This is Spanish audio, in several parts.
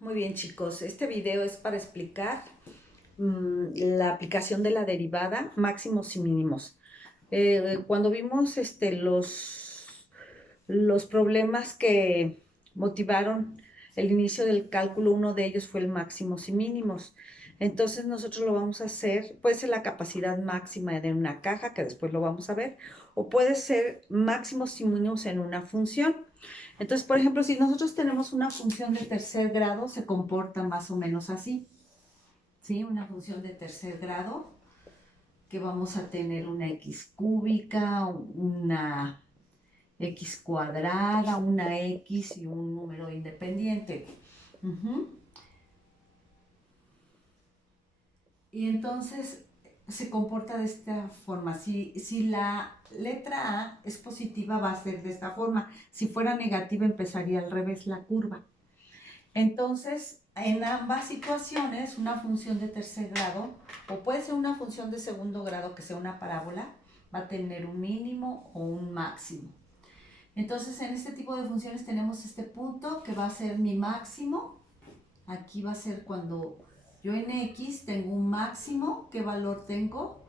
Muy bien, chicos, este video es para explicar la aplicación de la derivada máximos y mínimos. Cuando vimos los problemas que motivaron el inicio del cálculo, uno de ellos fue el máximos y mínimos. Entonces nosotros lo vamos a hacer, puede ser la capacidad máxima de una caja, que después lo vamos a ver, o puede ser máximos y mínimos en una función. Entonces, por ejemplo, si nosotros tenemos una función de tercer grado, se comporta más o menos así, ¿sí? Una función de tercer grado, que vamos a tener una x cúbica, una x cuadrada, una x y un número independiente. Y entonces se comporta de esta forma. Si la letra A es positiva, va a ser de esta forma. Si fuera negativa, empezaría al revés la curva. Entonces, en ambas situaciones, una función de tercer grado, o puede ser una función de segundo grado, que sea una parábola, va a tener un mínimo o un máximo. Entonces, en este tipo de funciones tenemos este punto que va a ser mi máximo. Aquí va a ser cuando yo en x tengo un máximo, ¿qué valor tengo?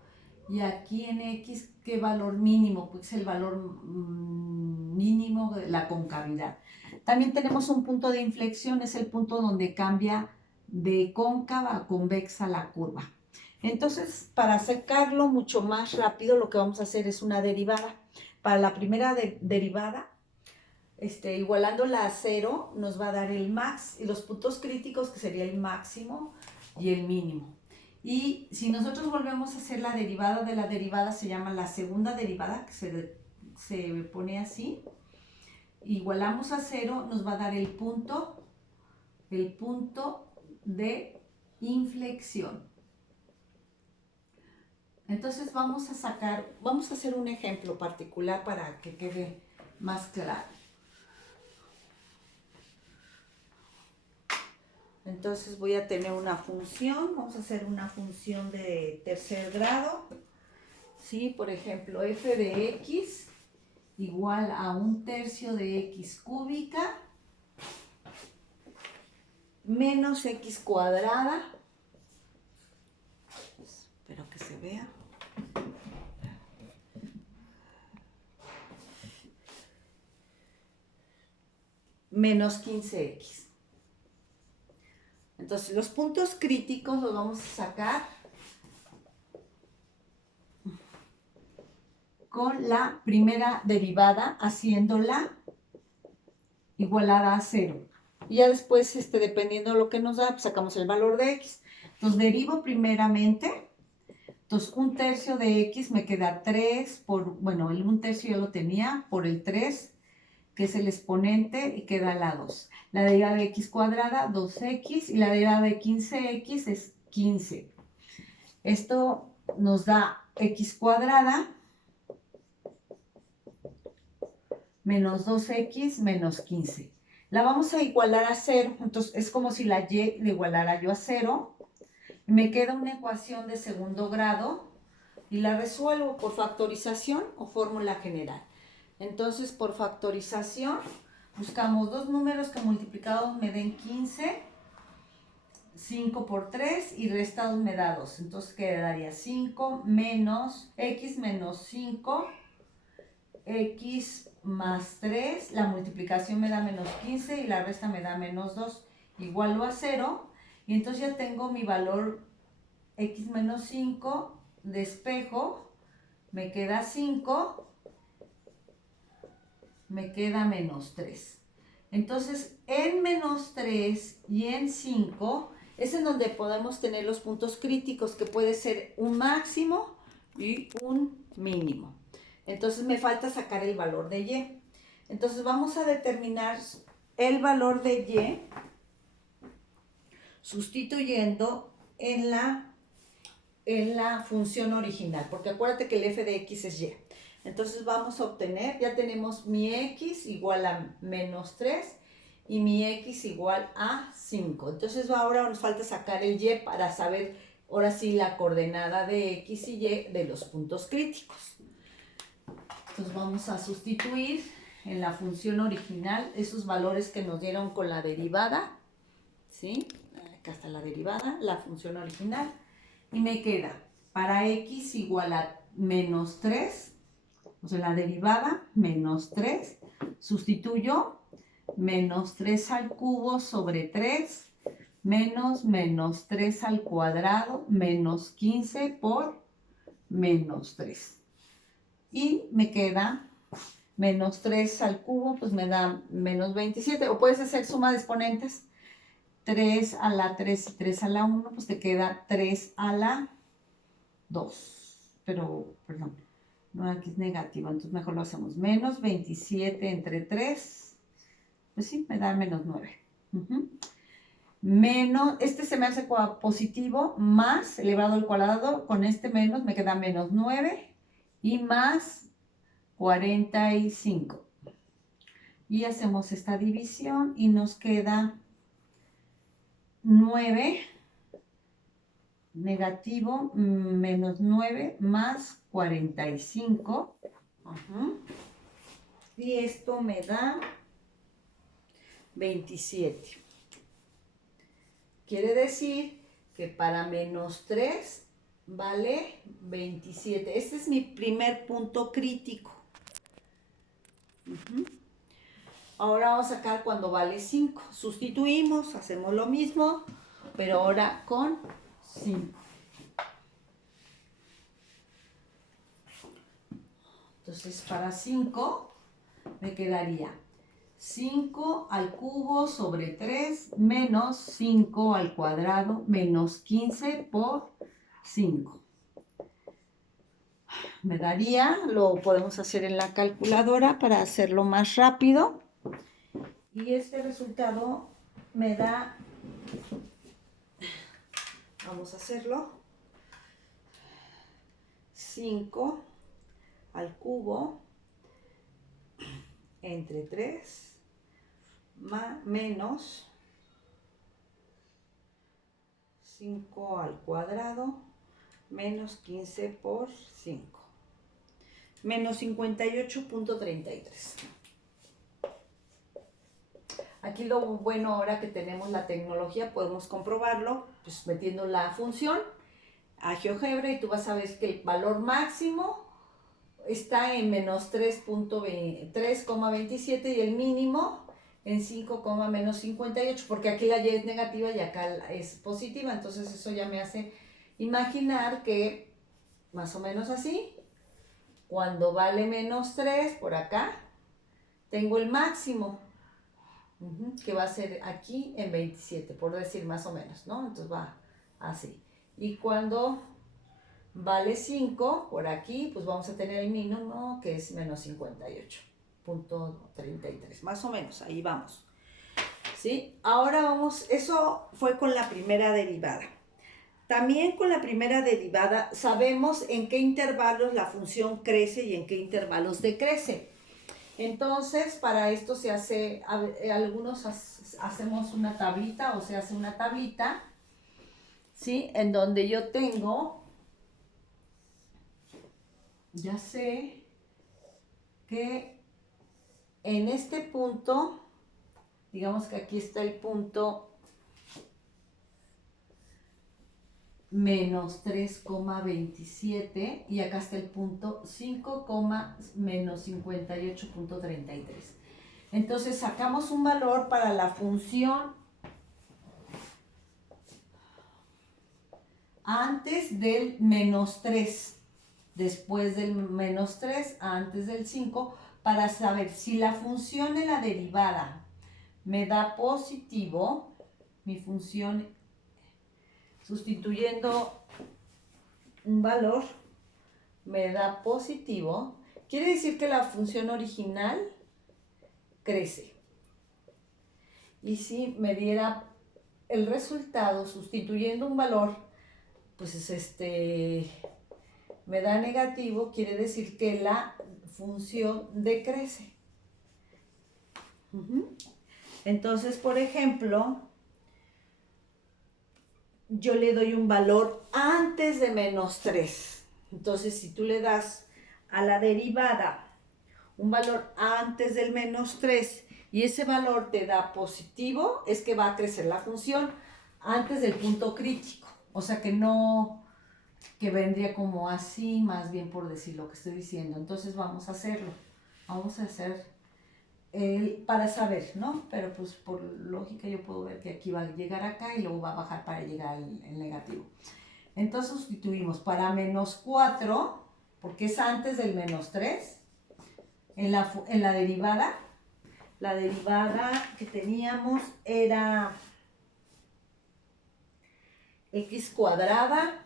Y aquí en x, ¿qué valor mínimo? Pues es el valor mínimo de la concavidad. También tenemos un punto de inflexión, es el punto donde cambia de cóncava a convexa la curva. Entonces, para sacarlo mucho más rápido, lo que vamos a hacer es una derivada. Para la primera derivada, igualándola a cero, nos va a dar el max y los puntos críticos, que sería el máximo y el mínimo. Y si nosotros volvemos a hacer la derivada de la derivada, se llama la segunda derivada, que se pone así. Igualamos a cero, nos va a dar el punto de inflexión. Entonces vamos a hacer un ejemplo particular para que quede más claro. Entonces voy a tener una función, vamos a hacer una función de tercer grado, ¿sí? Por ejemplo, f de x igual a un tercio de x cúbica menos x cuadrada, espero que se vea, menos 15x. Entonces los puntos críticos los vamos a sacar con la primera derivada, haciéndola igualada a cero. Y ya después, dependiendo de lo que nos da, pues sacamos el valor de x. Entonces derivo primeramente. Entonces un tercio de x me queda 3 bueno, el un tercio ya lo tenía, por el 3, que es el exponente, y queda la 2. La derivada de x cuadrada, 2x, y la derivada de 15x es 15. Esto nos da x cuadrada menos 2x menos 15. La vamos a igualar a 0, entonces es como si la y la igualara yo a 0. Me queda una ecuación de segundo grado y la resuelvo por factorización o fórmula general. Entonces, por factorización, buscamos dos números que multiplicados me den 15, 5 por 3 y restados me da 2. Entonces quedaría 5 menos x menos 5, x más 3, la multiplicación me da menos 15 y la resta me da menos 2, igual a 0. Y entonces ya tengo mi valor x menos 5, despejo, me queda 5, me queda menos 3. Entonces, en menos 3 y en 5 es en donde podemos tener los puntos críticos, que puede ser un máximo y un mínimo. Entonces, me falta sacar el valor de y. Entonces, vamos a determinar el valor de y sustituyendo en la función original, porque acuérdate que el f de x es y. Entonces vamos a obtener, ya tenemos mi x igual a menos 3 y mi x igual a 5. Entonces ahora nos falta sacar el y para saber, ahora sí, la coordenada de x y y de los puntos críticos. Entonces vamos a sustituir en la función original esos valores que nos dieron con la derivada, ¿sí? Acá está la derivada, la función original. Y me queda para x igual a menos 3, o sea, la derivada, menos 3. Sustituyo menos 3 al cubo sobre 3 menos 3 al cuadrado menos 15 por menos 3. Y me queda menos 3 al cubo, pues me da menos 27. O puedes hacer suma de exponentes. 3 a la 3 y 3 a la 1, pues te queda 3 a la 2. Pero, perdón, no, aquí es negativo, entonces mejor lo hacemos. Menos 27 entre 3, pues sí, me da menos 9. Menos, este se me hace positivo, más elevado al cuadrado, con este menos me queda menos 9 y más 45. Y hacemos esta división y nos queda 9 negativo menos 9 más 45. Y esto me da 27. Quiere decir que para menos 3 vale 27. Este es mi primer punto crítico. Ahora vamos a sacar cuando vale 5. Sustituimos, hacemos lo mismo, pero ahora con 5. Entonces, para 5 me quedaría 5 al cubo sobre 3 menos 5 al cuadrado menos 15 por 5. Me daría, lo podemos hacer en la calculadora para hacerlo más rápido. Y este resultado me da, vamos a hacerlo, 5 al cubo entre 3 menos 5 al cuadrado menos 15 por 5. Menos 58.33. Aquí lo bueno, ahora que tenemos la tecnología, podemos comprobarlo pues metiendo la función a GeoGebra y tú vas a ver que el valor máximo está en menos 3,27 y el mínimo en 5, menos 58, porque aquí la y es negativa y acá es positiva, entonces eso ya me hace imaginar que más o menos así, cuando vale menos 3 por acá, tengo el máximo, que va a ser aquí en 27, por decir más o menos, ¿no? Entonces va así. Y cuando vale 5, por aquí, pues vamos a tener el mínimo, que es menos 58.33, más o menos, ahí vamos. ¿Sí? Ahora vamos, eso fue con la primera derivada. También con la primera derivada sabemos en qué intervalos la función crece y en qué intervalos decrece. Entonces, para esto se hace, algunos hacemos una tablita o se hace una tablita, ¿sí? En donde yo tengo, ya sé que en este punto, digamos que aquí está el punto menos 3,27 y acá está el punto 5, menos 58.33. Entonces sacamos un valor para la función antes del menos 3, después del menos 3, antes del 5, para saber si la función en la derivada me da positivo, mi función sustituyendo un valor me da positivo, quiere decir que la función original crece. Y si me diera el resultado sustituyendo un valor, pues me da negativo, quiere decir que la función decrece. Entonces, por ejemplo, yo le doy un valor antes de menos 3. Entonces, si tú le das a la derivada un valor antes del menos 3 y ese valor te da positivo, es que va a crecer la función antes del punto crítico. O sea que no, que vendría como así, más bien por decir lo que estoy diciendo. Entonces vamos a hacerlo. Vamos a hacer para saber, ¿no? Pero pues por lógica yo puedo ver que aquí va a llegar acá y luego va a bajar para llegar al negativo. Entonces sustituimos para menos 4, porque es antes del menos 3, en la derivada. La derivada que teníamos era x cuadrada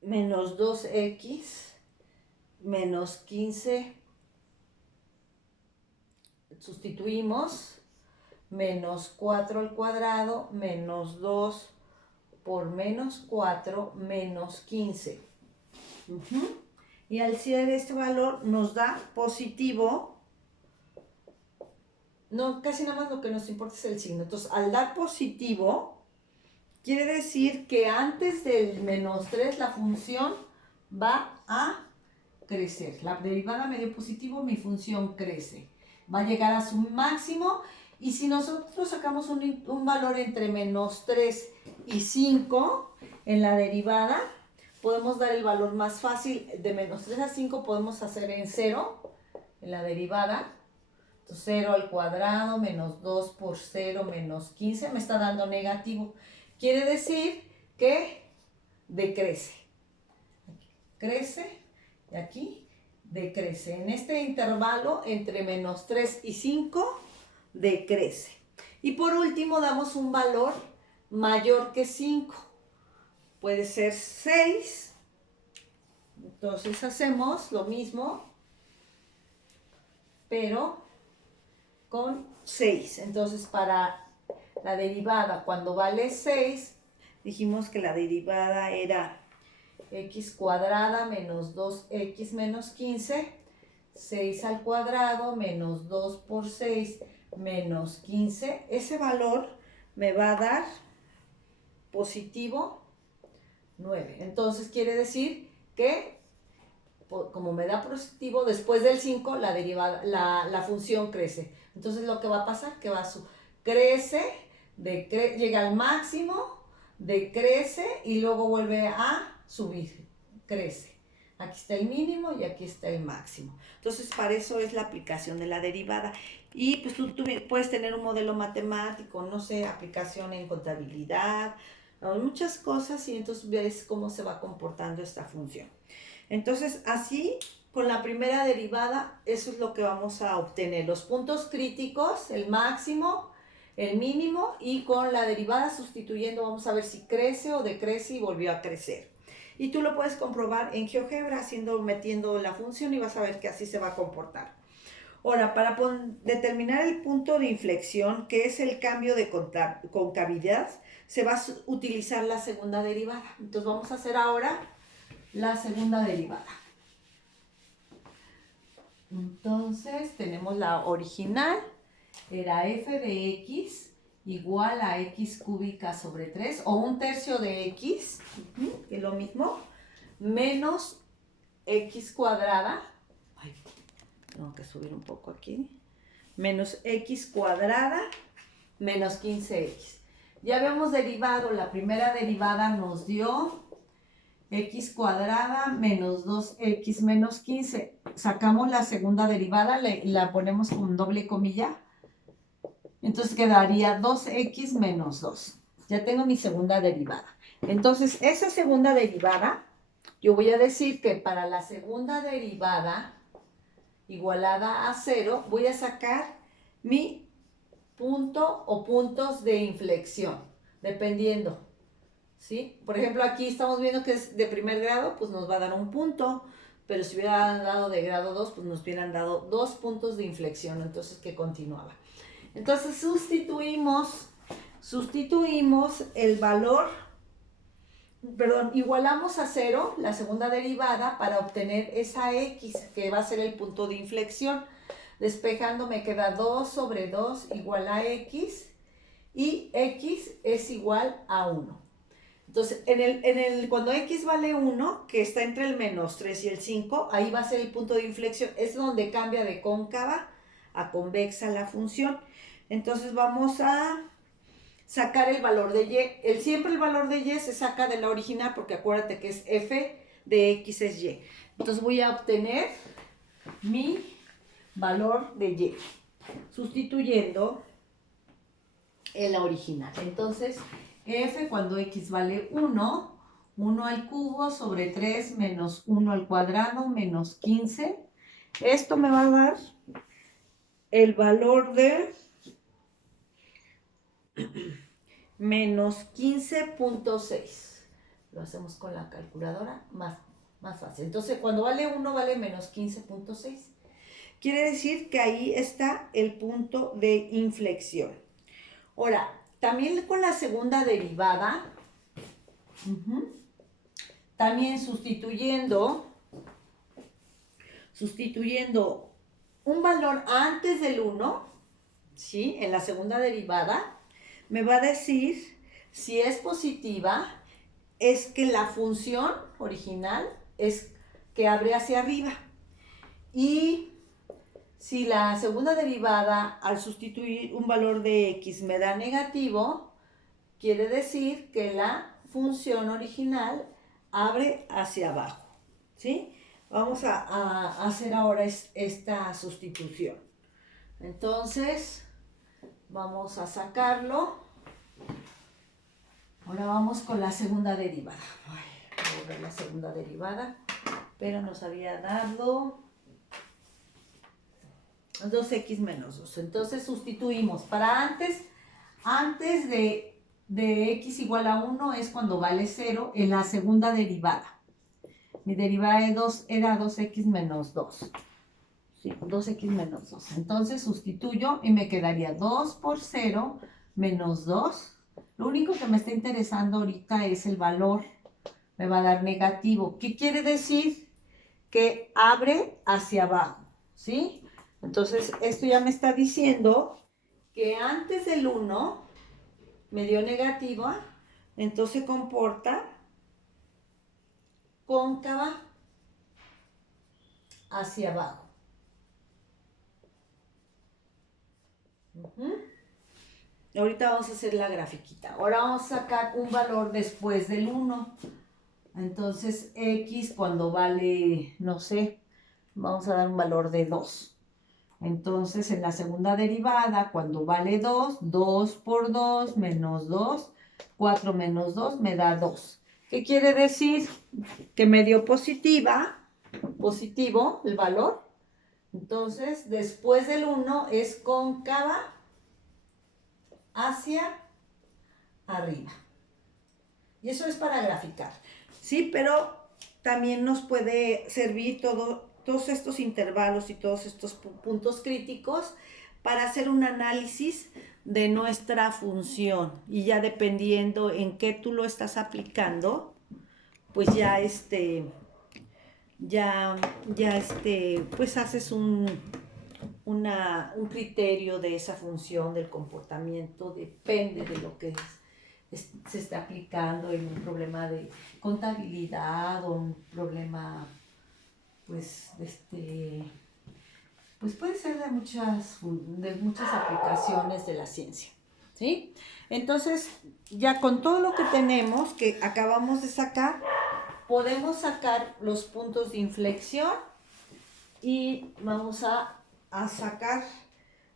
menos 2x menos 15. Sustituimos menos 4 al cuadrado menos 2 por menos 4 menos 15. Y al ser este valor nos da positivo. No, casi nada más lo que nos importa es el signo. Entonces, al dar positivo, quiere decir que antes del menos 3 la función va a crecer. La derivada me dio positivo, mi función crece. Va a llegar a su máximo. Y si nosotros sacamos un valor entre menos 3 y 5 en la derivada, podemos dar el valor más fácil. De menos 3 a 5 podemos hacer en 0 en la derivada. Entonces 0 al cuadrado menos 2 por 0 menos 15 me está dando negativo. Quiere decir que decrece. Crece y aquí decrece. En este intervalo entre menos 3 y 5 decrece. Y por último damos un valor mayor que 5. Puede ser 6. Entonces hacemos lo mismo, pero con 6. Entonces para la derivada, cuando vale 6, dijimos que la derivada era x cuadrada menos 2x menos 15, 6 al cuadrado menos 2 por 6 menos 15. Ese valor me va a dar positivo 9. Entonces quiere decir que como me da positivo, después del 5 la derivada, la función crece. Entonces lo que va a pasar, que crece, llega al máximo, decrece y luego vuelve a subir, crece. Aquí está el mínimo y aquí está el máximo. Entonces para eso es la aplicación de la derivada. Y pues tú puedes tener un modelo matemático, no sé, aplicación en contabilidad, muchas cosas, y entonces ves cómo se va comportando esta función. Entonces, así, con la primera derivada, eso es lo que vamos a obtener. Los puntos críticos, el máximo, el mínimo, y con la derivada sustituyendo vamos a ver si crece o decrece y volvió a crecer. Y tú lo puedes comprobar en GeoGebra metiendo la función y vas a ver que así se va a comportar. Ahora, para determinar el punto de inflexión, que es el cambio de concavidad, se va a utilizar la segunda derivada. Entonces vamos a hacer ahora la segunda derivada. Entonces tenemos la original, era f de x igual a x cúbica sobre 3, o 1/3 de x, que es lo mismo, menos x cuadrada, tengo que subir un poco aquí, menos x cuadrada menos 15x. Ya habíamos derivado, la primera derivada nos dio x cuadrada menos 2x menos 15. Sacamos la segunda derivada, la ponemos con doble comilla. Entonces quedaría 2x menos 2. Ya tengo mi segunda derivada. Entonces, esa segunda derivada, yo voy a decir que para la segunda derivada igualada a 0, voy a sacar mi punto o puntos de inflexión, dependiendo. ¿Sí? Por ejemplo, aquí estamos viendo que es de primer grado, pues nos va a dar un punto, pero si hubieran dado de grado 2, pues nos hubieran dado 2 puntos de inflexión, entonces que continuaba. Entonces sustituimos el valor, igualamos a 0 la segunda derivada para obtener esa x, que va a ser el punto de inflexión. Despejando me queda 2 sobre 2 igual a x, y x es igual a 1. Entonces, cuando x vale 1, que está entre el -3 y el 5, ahí va a ser el punto de inflexión. Es donde cambia de cóncava a convexa la función. Entonces vamos a sacar el valor de y. Siempre el valor de y se saca de la original porque acuérdate que es f de x es y. Entonces voy a obtener mi valor de y sustituyendo en la original. Entonces, f cuando x vale 1, 1 al cubo sobre 3 menos 1 al cuadrado menos 15. Esto me va a dar el valor de menos 15.6. Lo hacemos con la calculadora más fácil. Entonces, cuando vale 1, vale menos 15.6. Quiere decir que ahí está el punto de inflexión. Ahora, también con la segunda derivada, también sustituyendo un valor antes del 1, ¿sí? En la segunda derivada, me va a decir si es positiva, es que la función original es que abre hacia arriba. Y si la segunda derivada al sustituir un valor de x me da negativo, quiere decir que la función original abre hacia abajo, ¿sí? Vamos a hacer ahora esta sustitución. Entonces, vamos a sacarlo. Ahora vamos con la segunda derivada. Voy a ver la segunda derivada, pero nos había dado 2x menos 2. Entonces sustituimos. Para antes de x igual a 1 es cuando vale 0 en la segunda derivada. Mi derivada era 2x menos 2. Sí, 2x menos 2. Entonces sustituyo y me quedaría 2 por 0 menos 2. Lo único que me está interesando ahorita es el valor. Me va a dar negativo. ¿Qué quiere decir? Que abre hacia abajo, ¿sí? Entonces, esto ya me está diciendo que antes del 1 me dio negativa, entonces se comporta cóncava hacia abajo. Ahorita vamos a hacer la grafiquita. Ahora vamos a sacar un valor después del 1. Entonces, x cuando vale, no sé, vamos a dar un valor de 2. Entonces, en la segunda derivada, cuando vale 2, 2 por 2 menos 2, 4 menos 2 me da 2. ¿Qué quiere decir? Que me dio positivo el valor. Entonces, después del 1 es cóncava hacia arriba. Y eso es para graficar, ¿sí? Pero también nos puede servir todos estos intervalos y todos estos puntos críticos para hacer un análisis de nuestra función. Y ya dependiendo en qué tú lo estás aplicando, pues ya pues haces un criterio de esa función, del comportamiento, depende de lo que se está aplicando en un problema de contabilidad o un problema, pues puede ser de muchas aplicaciones de la ciencia, ¿sí? Entonces, ya con todo lo que tenemos, que acabamos de sacar, podemos sacar los puntos de inflexión y vamos a sacar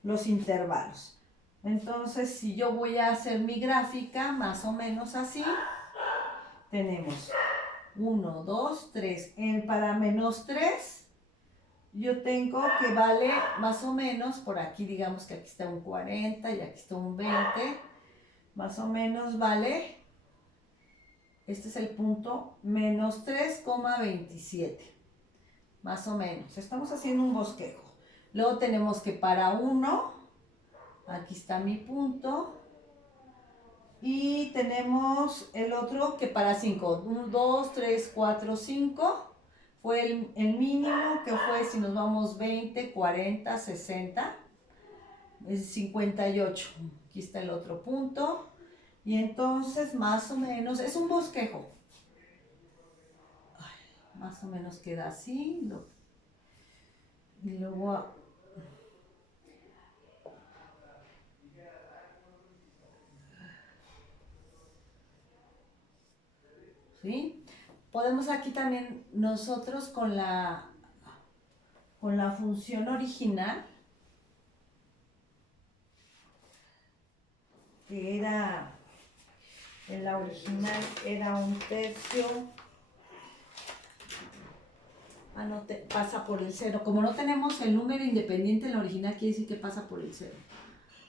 los intervalos. Entonces, si yo voy a hacer mi gráfica, más o menos así, tenemos 1, 2, 3. Para menos 3, yo tengo que vale más o menos, por aquí digamos que aquí está un 40 y aquí está un 20, más o menos vale, este es el punto, menos 3,27, más o menos. Estamos haciendo un bosquejo. Luego tenemos que para 1, aquí está mi punto. Y tenemos el otro que para 5. 1, 2, 3, 4, 5. Fue el mínimo que fue, si nos vamos 20, 40, 60. Es 58. Aquí está el otro punto. Y entonces más o menos, es un bosquejo. Ay, más o menos queda así. Y luego, ¿sí? Podemos aquí también nosotros con la función original, que era, en la original era 1/3. No pasa por el 0. Como no tenemos el número independiente en la original, quiere decir que pasa por el 0.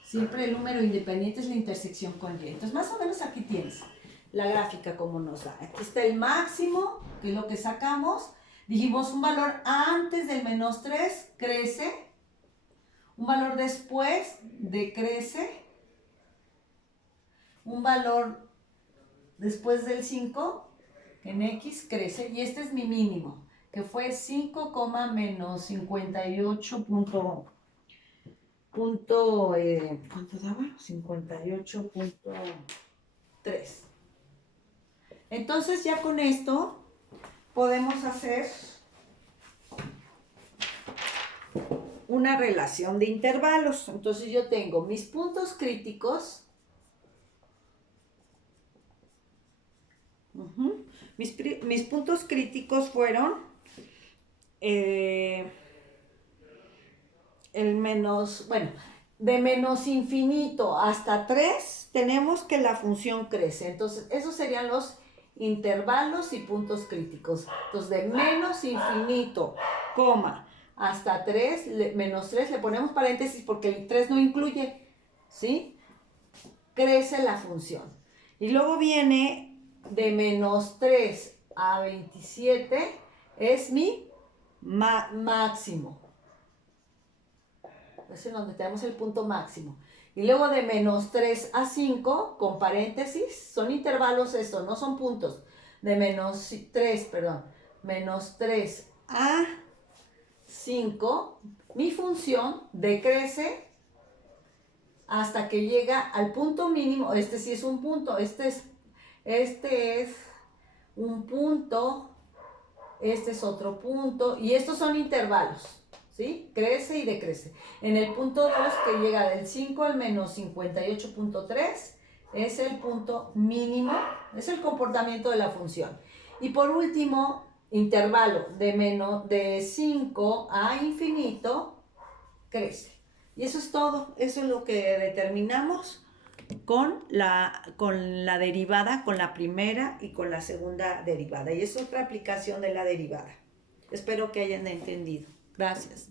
Siempre el número independiente es la intersección con Y. Entonces, más o menos aquí tienes la gráfica como nos da. Aquí está el máximo, que es lo que sacamos. Dijimos un valor antes del -3 crece. Un valor después decrece. Un valor después del 5 en X crece. Y este es mi mínimo, que fue 5, menos 58 ¿cuánto daba? 58.3. Entonces ya con esto podemos hacer una relación de intervalos. Entonces yo tengo mis puntos críticos. Mis puntos críticos fueron de menos infinito hasta 3 tenemos que la función crece. Entonces, esos serían los intervalos y puntos críticos. Entonces, de menos infinito, hasta 3, menos 3, le ponemos paréntesis porque el 3 no incluye, ¿sí? Crece la función. Y luego viene de menos 3 a 27, es mi máximo. Es en donde tenemos el punto máximo. Y luego de menos 3 a 5, con paréntesis, son intervalos estos, no son puntos. De menos 3 a 5, mi función decrece hasta que llega al punto mínimo. Este sí es un punto, este es un punto, este es otro punto, y estos son intervalos. ¿Sí? Crece y decrece. En el punto 2, que llega del 5 al menos 58.3, es el punto mínimo, es el comportamiento de la función. Y por último, intervalo de 5 a infinito, crece. Y eso es todo, eso es lo que determinamos con la derivada, con la primera y con la segunda derivada. Y es otra aplicación de la derivada. Espero que hayan entendido. Gracias.